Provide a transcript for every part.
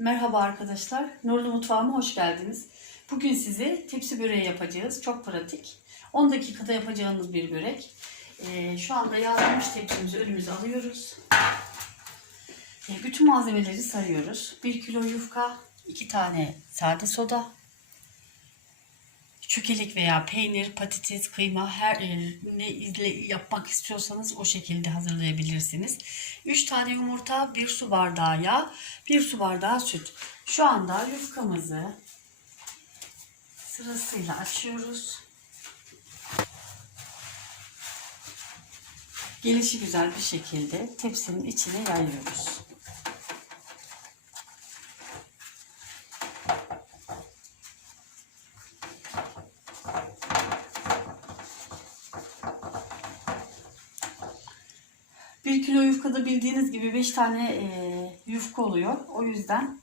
Merhaba arkadaşlar. Nurlu Mutfağıma hoş geldiniz. Bugün size tepsi böreği yapacağız. Çok pratik. 10 dakikada yapacağımız bir börek. Ee, şu anda yağlanmış tepsimizi önümüze alıyoruz. Ee, bütün malzemeleri sarıyoruz. 1 kilo yufka, 2 tane sade soda, çökelik veya peynir, patates, kıyma her ne ile yapmak istiyorsanız o şekilde hazırlayabilirsiniz. 3 tane yumurta, 1 su bardağı yağ, 1 su bardağı süt. Şu anda yufkamızı sırasıyla açıyoruz. Gelişi güzel bir şekilde tepsinin içine yayıyoruz. Bir kilo yufkada bildiğiniz gibi 5 tane e, yufka oluyor. O yüzden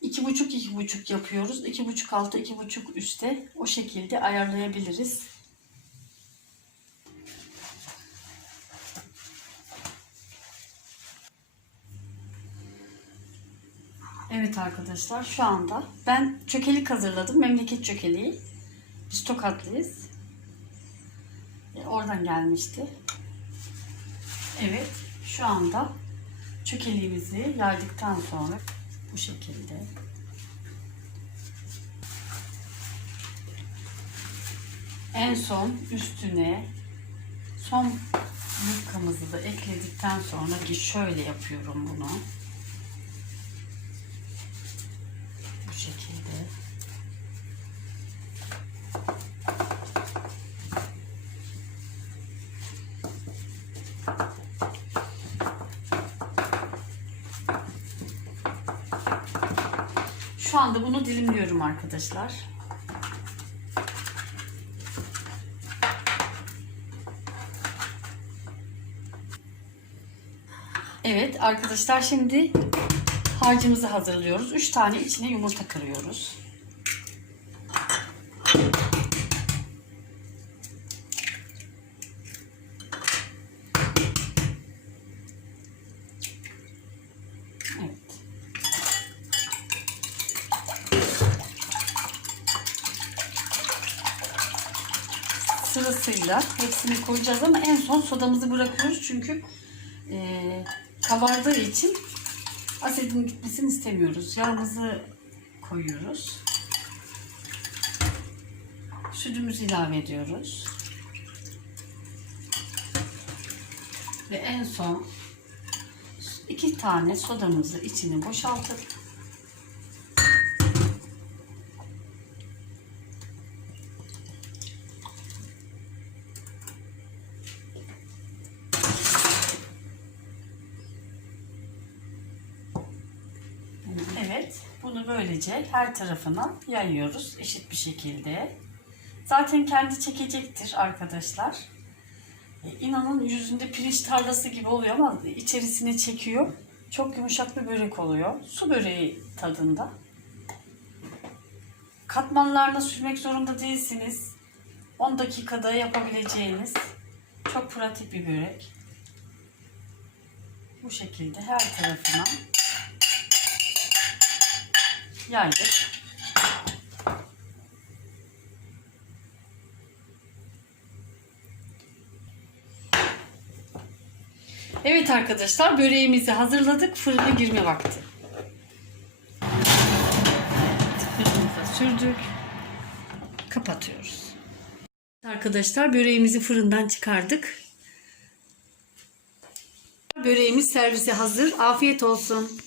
iki buçuk iki buçuk yapıyoruz. İki buçuk altı iki buçuk üstte o şekilde ayarlayabiliriz. Evet arkadaşlar şu anda ben çökelik hazırladım. Memleket çökeliği. Biz Tokatlıyız. E, oradan gelmişti. Evet, şu anda çökeliğimizi yaydıktan sonra bu şekilde en son üstüne son yufkamızı da ekledikten sonra ki şöyle yapıyorum bunu. Bu şekilde. Şu anda bunu dilimliyorum arkadaşlar. Evet arkadaşlar şimdi harcımızı hazırlıyoruz. 3 tane içine yumurta kırıyoruz. Evet. Sırasıyla hepsini koyacağız ama en son sodamızı bırakıyoruz çünkü e, kabardığı için asidin gitmesini istemiyoruz. Yağımızı koyuyoruz. Sütümüzü ilave ediyoruz. Ve en son iki tane sodamızı içine boşaltıp Evet, bunu böylece her tarafına yayıyoruz eşit bir şekilde. Zaten kendi çekecektir arkadaşlar. E, İnanın yüzünde pirinç tarlası gibi oluyor ama içerisine çekiyor. Çok yumuşak bir börek oluyor. Su böreği tadında. Katmanlarına sürmek zorunda değilsiniz. 10 dakikada yapabileceğiniz çok pratik bir börek. Bu şekilde her tarafına yaydık. Evet arkadaşlar böreğimizi hazırladık. Fırına girme vakti. Fırınımıza sürdük. Kapatıyoruz. Arkadaşlar böreğimizi fırından çıkardık. Böreğimiz servise hazır. Afiyet olsun.